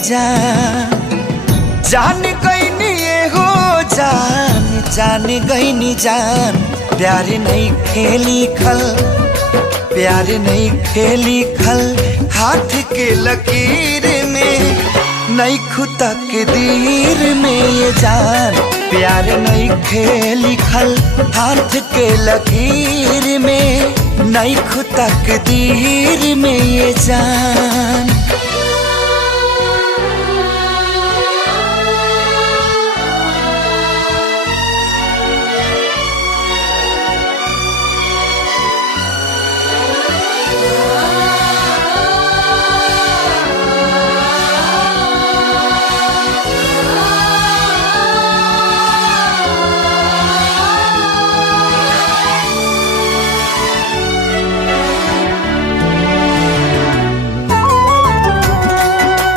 जान। जान गईनी हो जान, जान गईनी जान। प्यार नहीं खेली खल, प्यार नहीं खेली खल। हाथ के लकीर में नहीं खुदा के दीर में ये जान। प्यार नहीं खेली खल, हाथ के लकीर में नहीं खुदा के दीर में ये जान।